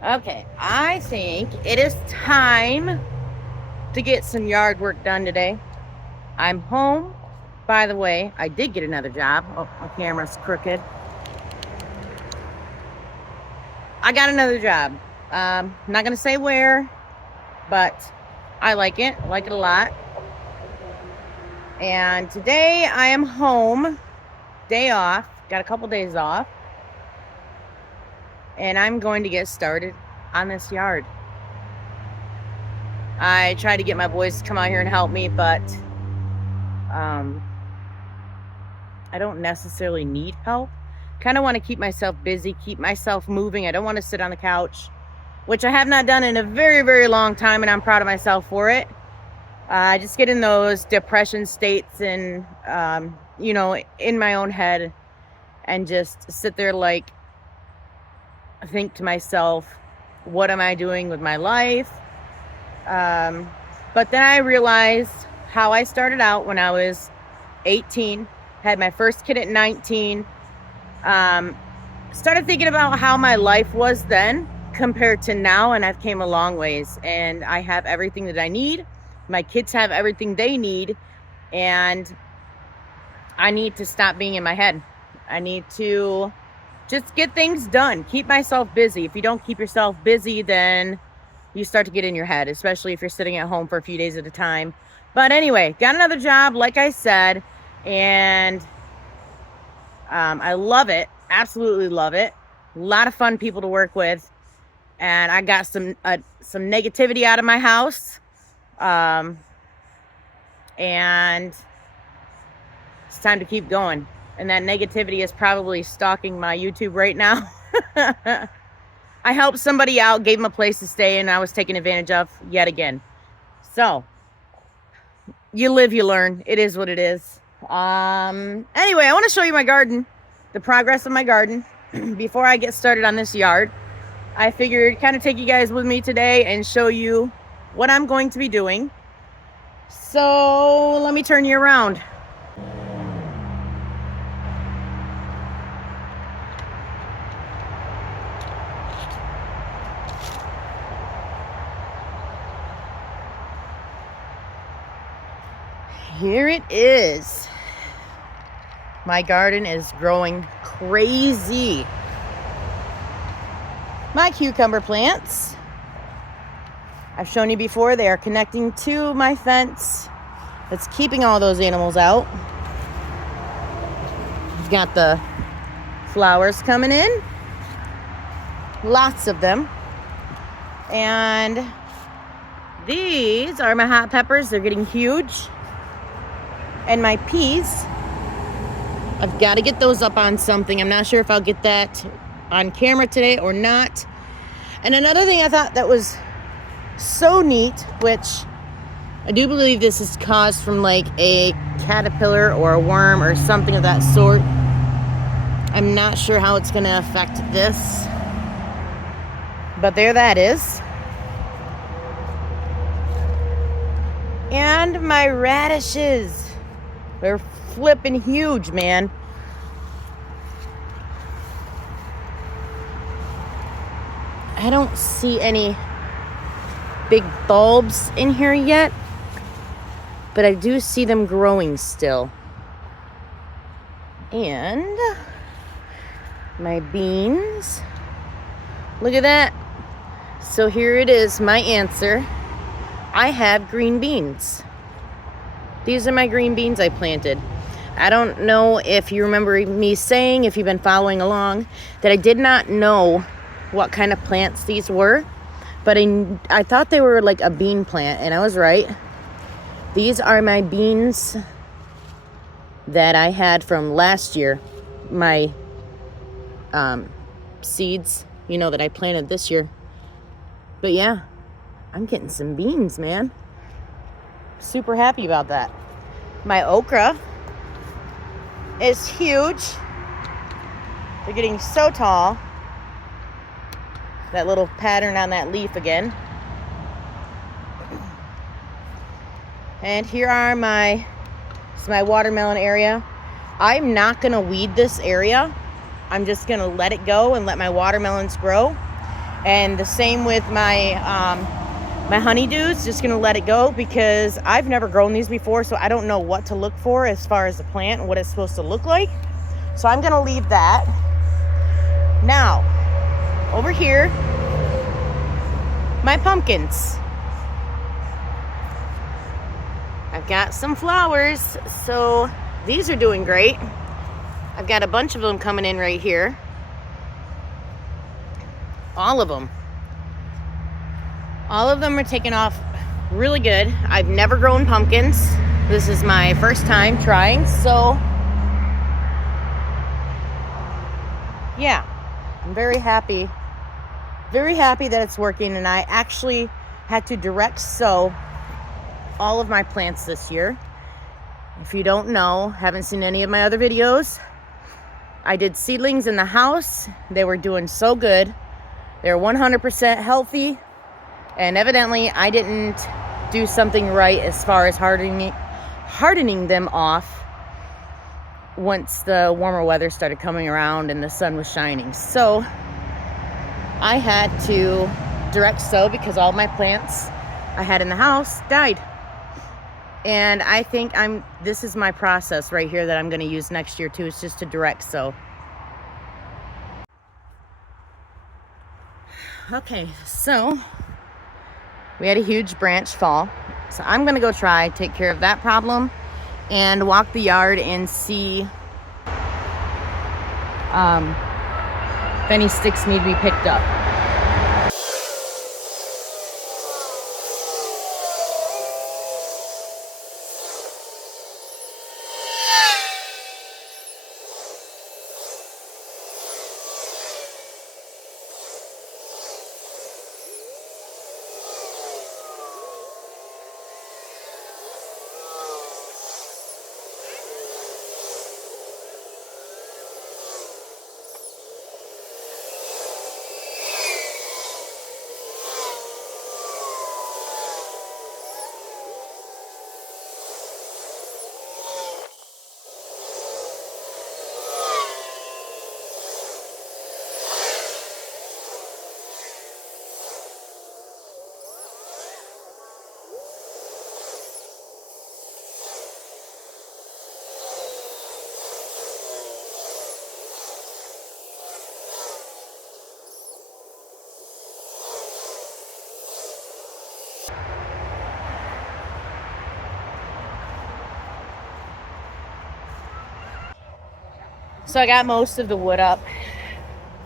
Okay, I think it is time to get some yard work done today. I'm home. By the way, I did get another job. Oh, my camera's crooked. I got another job. I'm not going to say where, but I like it. I like it a lot. And today I am home, day off, got a couple days off, and I'm going to get started on this yard. I tried to get my boys to come out here and help me, but I don't necessarily need help. Kind of want to keep myself busy, keep myself moving. I don't want to sit on the couch, which I have not done in a very, very long time, and I'm proud of myself for it. I just get in those depression states and, in my own head and just sit there like, think to myself, what am I doing with my life? But then I realized how I started out when I was 18, had my first kid at 19. Started thinking about how my life was then compared to now, and I've came a long ways, and I have everything that I need. My kids have everything they need, and I need to stop being in my head. I need to just get things done, keep myself busy. If you don't keep yourself busy, then you start to get in your head, especially if you're sitting at home for a few days at a time. But anyway, got another job, like I said, and I love it. Absolutely love it. A lot of fun people to work with, and I got some negativity out of my house, and it's time to keep going. And that negativity is probably stalking my YouTube right now. I helped somebody out, gave them a place to stay, and I was taken advantage of yet again. So, you live, you learn. It is what it is. Anyway, I want to show you my garden, the progress of my garden. Before I get started on this yard, I figured kind of take you guys with me today and show you what I'm going to be doing. So, let me turn you around. Here it is. My garden is growing crazy. My cucumber plants, I've shown you before, they are connecting to my fence that's keeping all those animals out. We've got the flowers coming in, lots of them. And these are my hot peppers. They're getting huge. And my peas, I've got to get those up on something. I'm not sure if I'll get that on camera today or not. And another thing I thought that was so neat, which I do believe this is caused from like a caterpillar or a worm or something of that sort. I'm not sure how it's going to affect this. But there that is. And my radishes. They're flipping huge, man. I don't see any big bulbs in here yet, but I do see them growing still. And my beans. Look at that. So here it is, my answer. I have green beans. These are my green beans I planted. I don't know if you remember me saying, if you've been following along, that I did not know what kind of plants these were, but I thought they were like a bean plant, and I was right. These are my beans that I had from last year. My seeds, that I planted this year. But yeah, I'm getting some beans, man. Super happy about that. My okra is huge. They're getting so tall. That little pattern on that leaf again. And here are my watermelon area. I'm not gonna weed this area. I'm just gonna let it go and let my watermelons grow. And the same with my my honeydews. Just gonna let it go because I've never grown these before, so I don't know what to look for as far as the plant and what it's supposed to look like. So I'm gonna leave that. Now, over here, my pumpkins. I've got some flowers, so these are doing great. I've got a bunch of them coming in right here. All of them. All of them are taking off really good. I've never grown pumpkins. This is my first time trying, so yeah, I'm very happy. Very happy that it's working, and I actually had to direct sow all of my plants this year. If you don't know, haven't seen any of my other videos, I did seedlings in the house. They were doing so good. They're 100% healthy, and evidently I didn't do something right as far as hardening them off once the warmer weather started coming around and the sun was shining. So I had to direct sow because all my plants I had in the house died. And I think this is my process right here that I'm going to use next year too. It's just to direct sow. Okay, so we had a huge branch fall. So I'm going to go take care of that problem and walk the yard and see if any sticks need to be picked up. So I got most of the wood up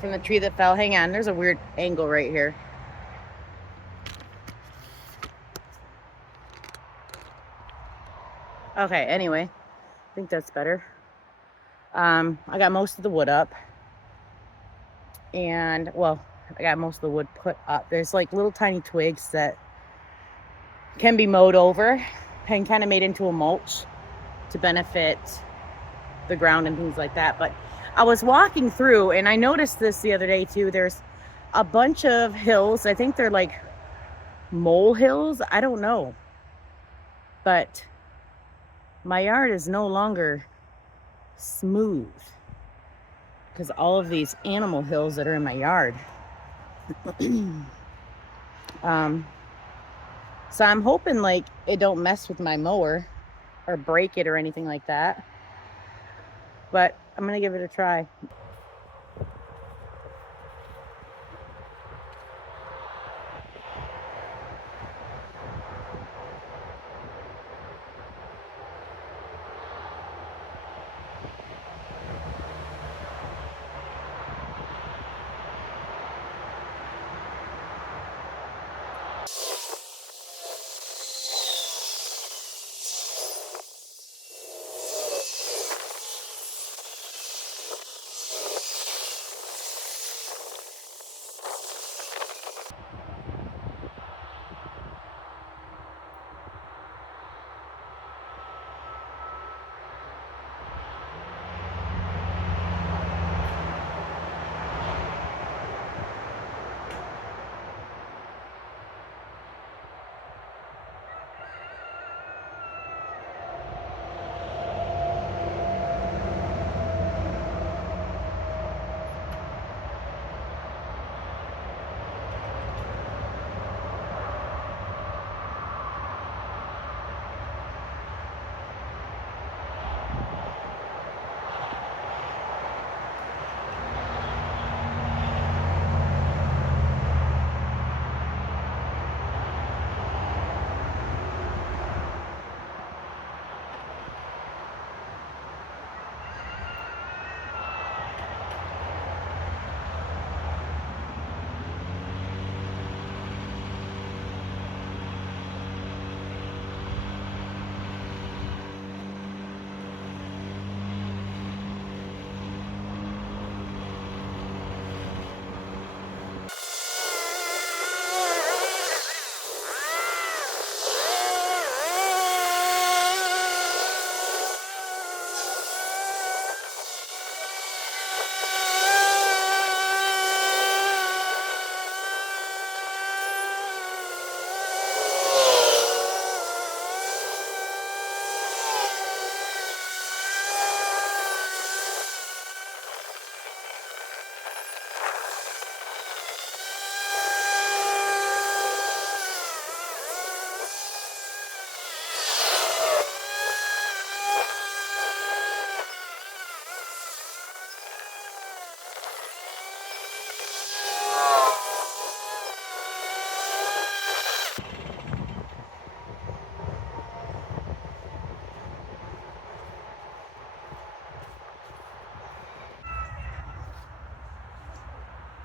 from the tree that fell. Hang on, there's a weird angle right here. Okay, anyway, I think that's better. I got most of the wood up. And, well, I got most of the wood put up. There's like little tiny twigs that can be mowed over and kind of made into a mulch to benefit the ground and things like that. But I was walking through and I noticed this the other day too. There's a bunch of hills. I think they're like mole hills. I don't know. But my yard is no longer smooth because all of these animal hills that are in my yard. So I'm hoping like it don't mess with my mower or break it or anything like that. But I'm gonna give it a try.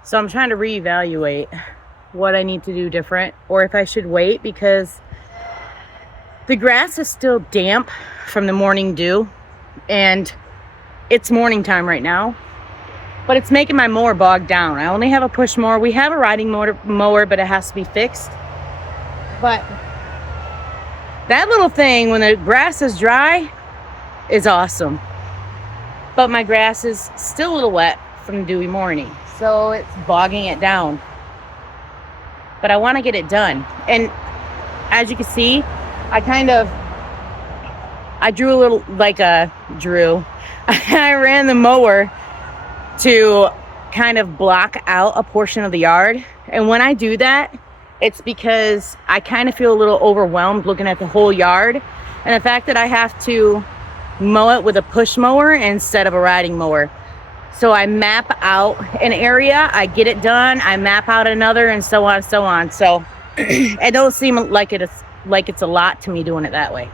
So I'm trying to reevaluate what I need to do different, or if I should wait, because the grass is still damp from the morning dew, and it's morning time right now, but it's making my mower bog down. I only have a push mower. We have a riding mower, but it has to be fixed. But that little thing, when the grass is dry, is awesome. But my grass is still a little wet from the dewy morning, so it's bogging it down. But I want to get it done. And as you can see, I drew a little, I ran the mower to kind of block out a portion of the yard. And when I do that, it's because I kind of feel a little overwhelmed looking at the whole yard. And the fact that I have to mow it with a push mower instead of a riding mower. So I map out an area, I get it done, I map out another, and so on and so on. So it don't seem like it's a lot to me doing it that way.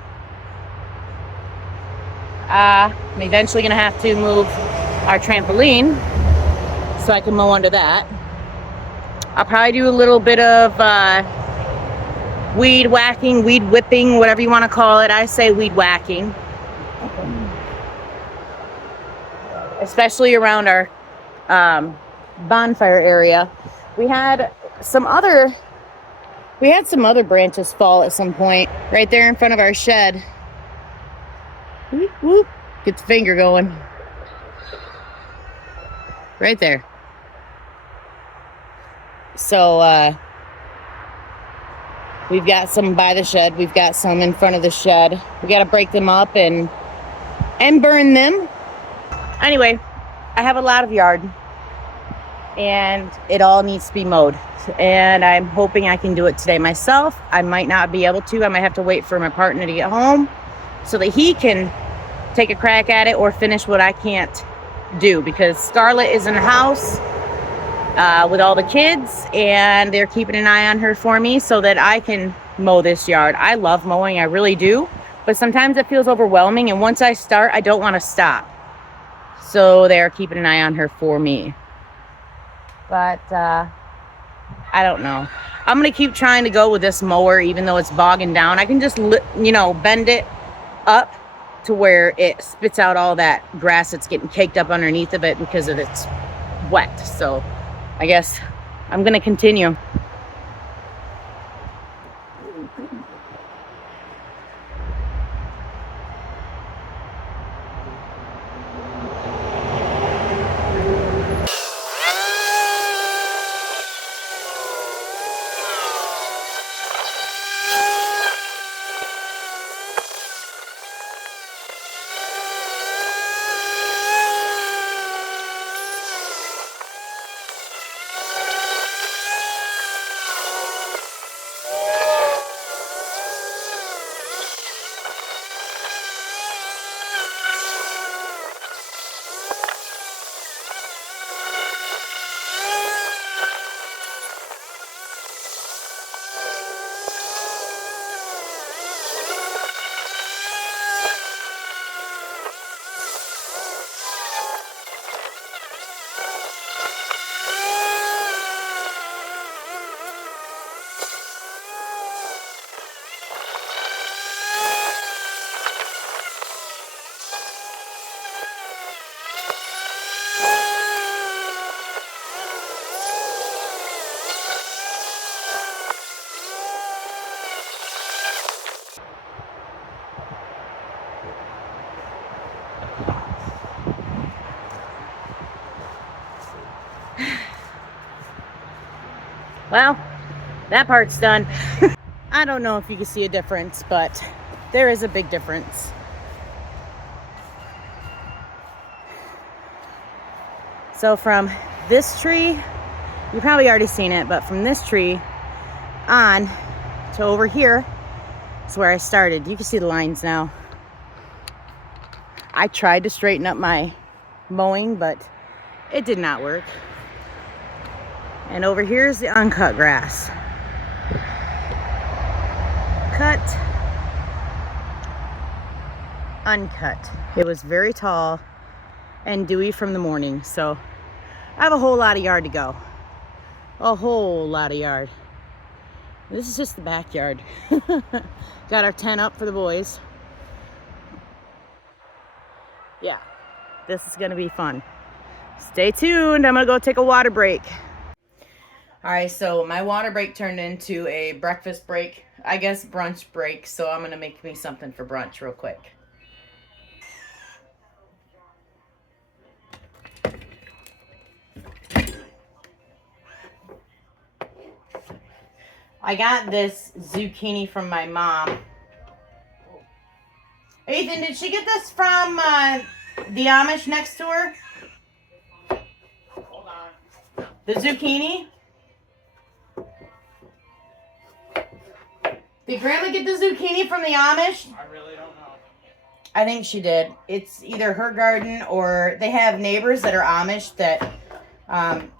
I'm eventually gonna have to move our trampoline so I can mow under that. I'll probably do a little bit of weed whacking, weed whipping, whatever you want to call it. I say weed whacking. Especially around our bonfire area. We had some other branches fall at some point right there in front of our shed. Whoop, whoop. Get the finger going. Right there. So we've got some by the shed. We've got some in front of the shed. We got to break them up and burn them. Anyway, I have a lot of yard, and it all needs to be mowed. And I'm hoping I can do it today myself. I might not be able to. I might have to wait for my partner to get home so that he can take a crack at it or finish what I can't do, because Scarlett is in the house with all the kids, and they're keeping an eye on her for me so that I can mow this yard. I love mowing, I really do, but sometimes it feels overwhelming, and once I start, I don't want to stop. So they're keeping an eye on her for me. But I don't know. I'm going to keep trying to go with this mower even though it's bogging down. I can just, bend it up to where it spits out all that grass that's getting caked up underneath of it because it's wet. So I guess I'm going to continue. Well, that part's done. I don't know if you can see a difference, but there is a big difference. So from this tree, you've probably already seen it, but from this tree on to over here is where I started. You can see the lines now. I tried to straighten up my mowing, but it did not work. And over here is the uncut grass. Cut, uncut. It was very tall and dewy from the morning, so I have a whole lot of yard to go. a whole lot of yard. This is just the backyard. Got our tent up for the boys. Yeah, this is gonna be fun. Stay tuned. I'm gonna go take a water break. All right, so my water break turned into a breakfast break, I guess brunch break, so I'm gonna make me something for brunch real quick. I got this zucchini from my mom. Ethan, did she get this from the Amish next to her? Hold on. The zucchini? Did Grandma get the zucchini from the Amish? I really don't know. I think she did. It's either her garden or they have neighbors that are Amish that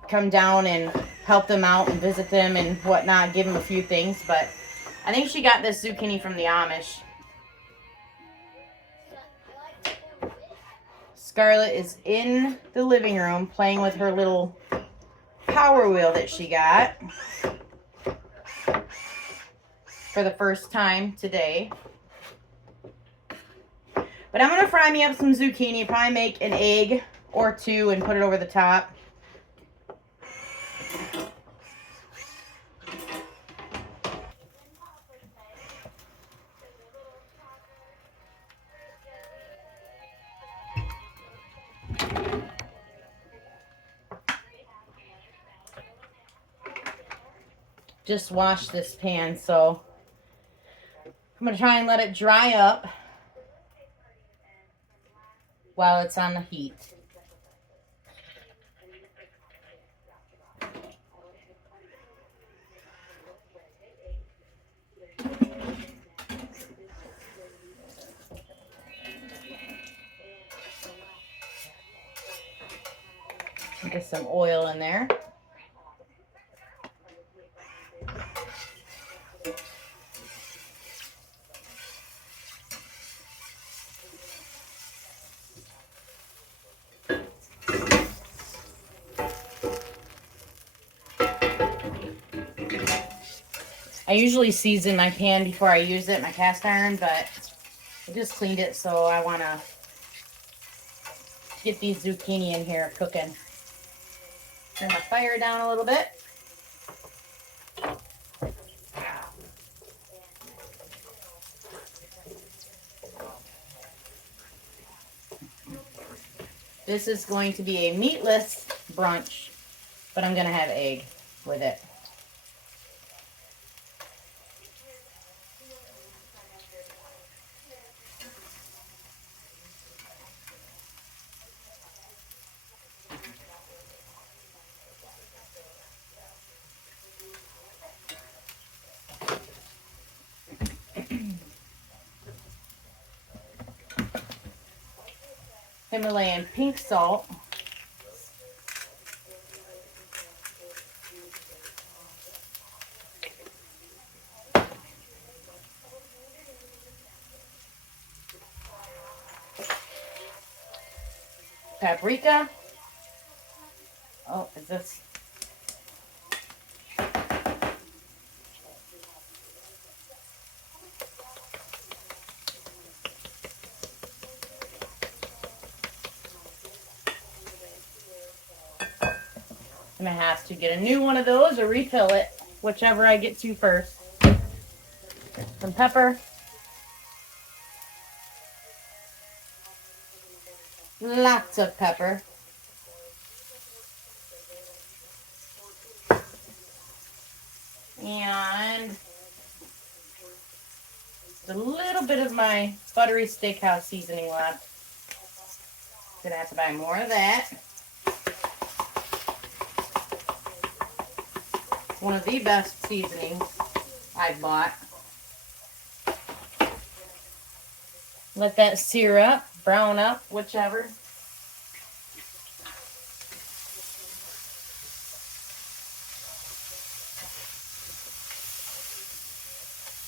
come down and help them out and visit them and whatnot, give them a few things. But I think she got this zucchini from the Amish. Scarlett is in the living room playing with her little Power Wheel that she got for the first time today. But I'm going to fry me up some zucchini, probably make an egg or two and put it over the top. Just washed this pan, so I'm going to try and let it dry up while it's on the heat. Get some oil in there. I usually season my pan before I use it, my cast iron, but I just cleaned it, so I want to get these zucchini in here cooking. Turn my fire down a little bit. This is going to be a meatless brunch, but I'm going to have egg with it. Himalayan pink salt. Paprika. Oh, is this? I'm gonna have to get a new one of those or refill it, whichever I get to first. Some pepper. Lots of pepper. And just a little bit of my buttery steakhouse seasoning left. Gonna have to buy more of that. One of the best seasonings I bought. Let that sear up, brown up, whichever.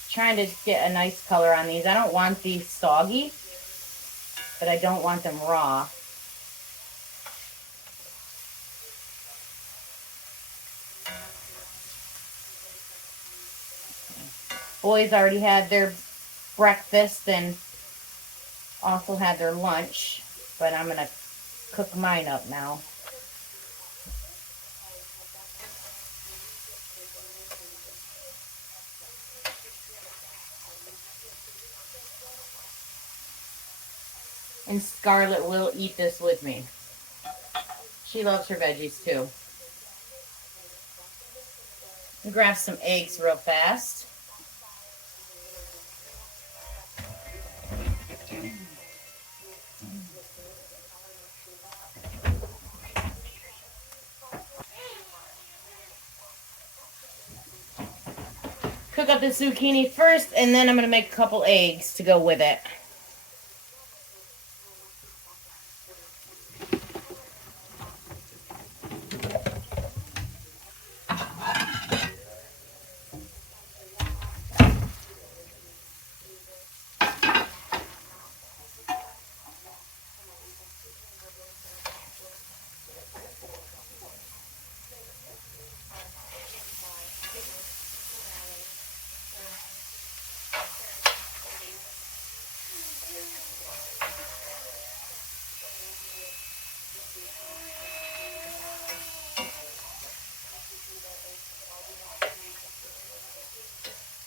Trying to get a nice color on these. I don't want these soggy, but I don't want them raw. Boys already had their breakfast and also had their lunch, but I'm going to cook mine up now. And Scarlett will eat this with me. She loves her veggies too. Grab some eggs real fast. Cook up the zucchini first, and then I'm going to make a couple eggs to go with it.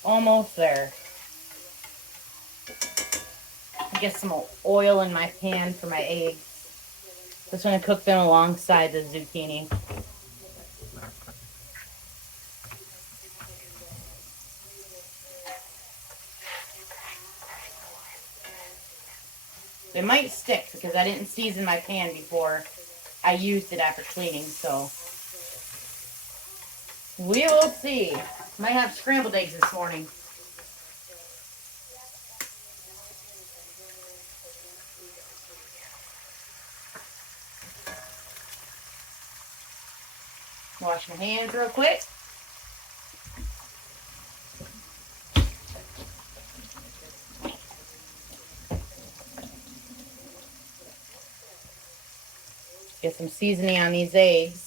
Almost there. Get some oil in my pan for my eggs. Just going to cook them alongside the zucchini. It might stick because I didn't season my pan before I used it after cleaning, so we will see. Might have scrambled eggs this morning. Wash my hands real quick. Get some seasoning on these eggs.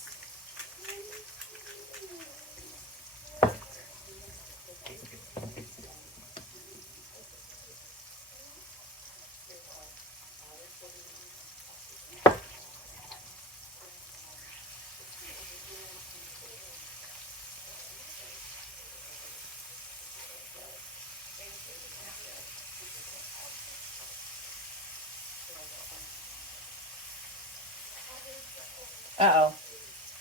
Uh-oh.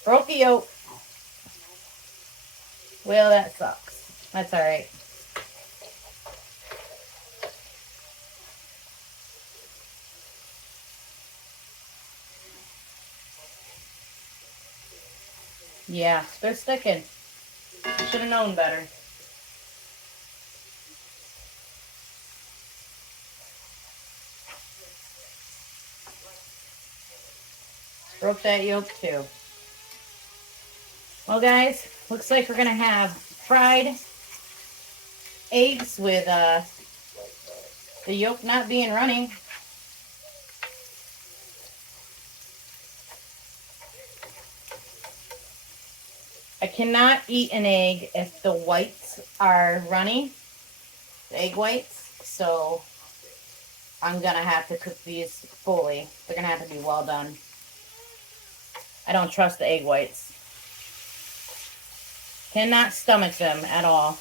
Broke the yolk. Well, that sucks. That's all right. Yeah, they're sticking. Should have known better. Broke that yolk too. Well, guys, looks like we're going to have fried eggs with the yolk not being runny. I cannot eat an egg if the whites are runny, the egg whites, so I'm going to have to cook these fully. They're going to have to be well done. I don't trust the egg whites. Cannot stomach them at all.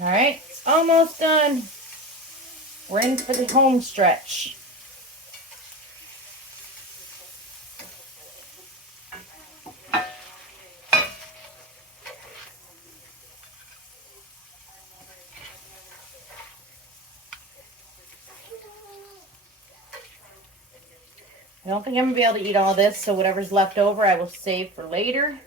All right, it's almost done. We're in for the home stretch. I don't think I'm going to be able to eat all this, so whatever's left over I will save for later.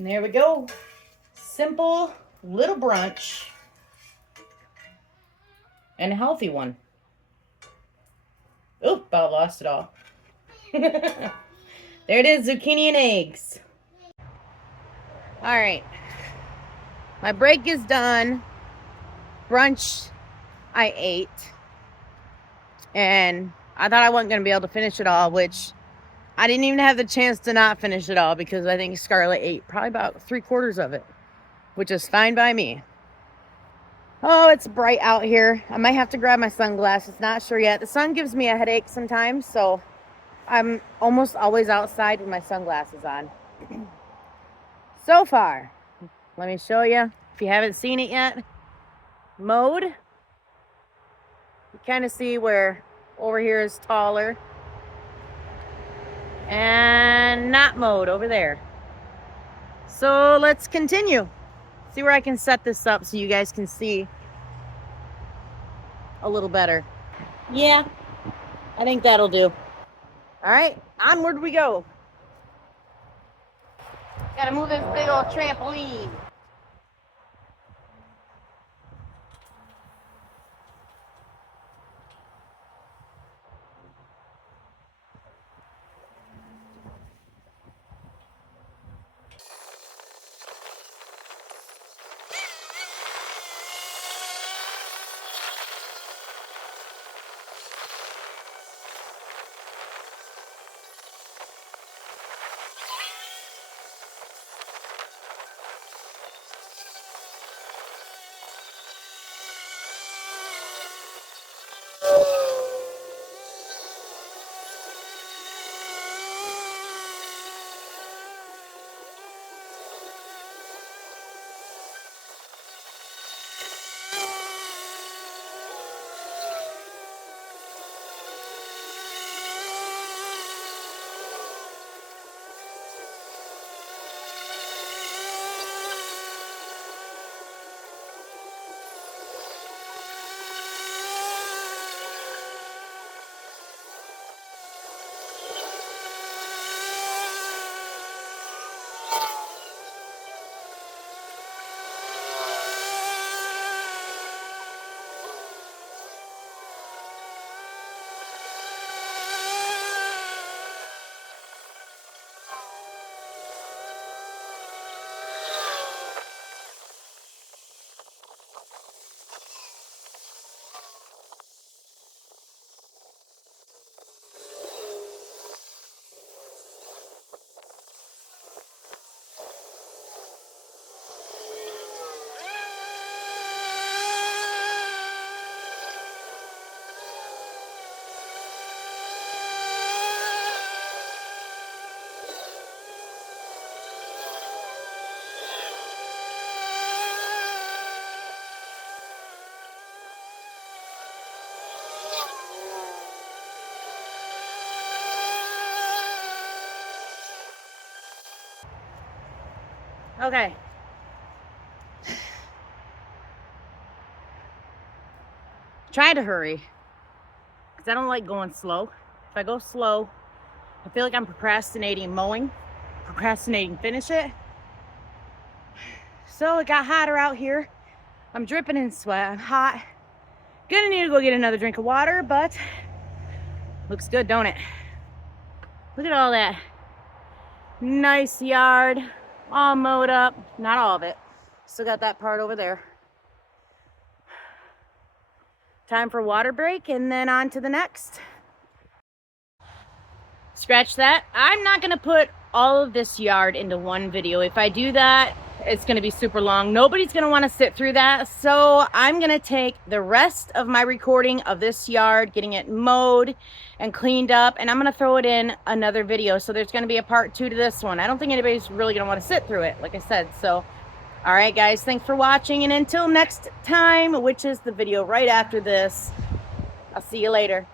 And there we go. Simple little brunch. And a healthy one. Oop, about lost it all. There it is, zucchini and eggs. All right. My break is done. Brunch I ate. And I thought I wasn't going to be able to finish it all, which I didn't even have the chance to not finish it all because I think Scarlett ate probably about 3/4 of it, which is fine by me. Oh, it's bright out here. I might have to grab my sunglasses. Not sure yet. The sun gives me a headache sometimes, so I'm almost always outside with my sunglasses on. So far, let me show you. If you haven't seen it yet, mowed. You kind of see where over here is taller. And not mowed over there. So let's continue. See where I can set this up so you guys can see a little better. Yeah, I think that'll do. All right, onward we go. Gotta move this big old trampoline. Okay. Try to hurry because I don't like going slow. If I go slow, I feel like I'm procrastinating mowing, procrastinating finish it. So it got hotter out here. I'm dripping in sweat. I'm hot. Gonna need to go get another drink of water, but looks good, don't it? Look at all that nice yard, all mowed up. Not all of it. Still got that part over there. Time for water break and then on to the next. Scratch that. I'm not gonna put all of this yard into one video. If I do that, it's gonna be super long. Nobody's gonna wanna sit through that. So I'm gonna take the rest of my recording of this yard, getting it mowed and cleaned up, and I'm gonna throw it in another video. So there's gonna be a part 2 to this one. I don't think anybody's really gonna wanna sit through it, like I said. So, all right, guys, thanks for watching. And until next time, which is the video right after this, I'll see you later.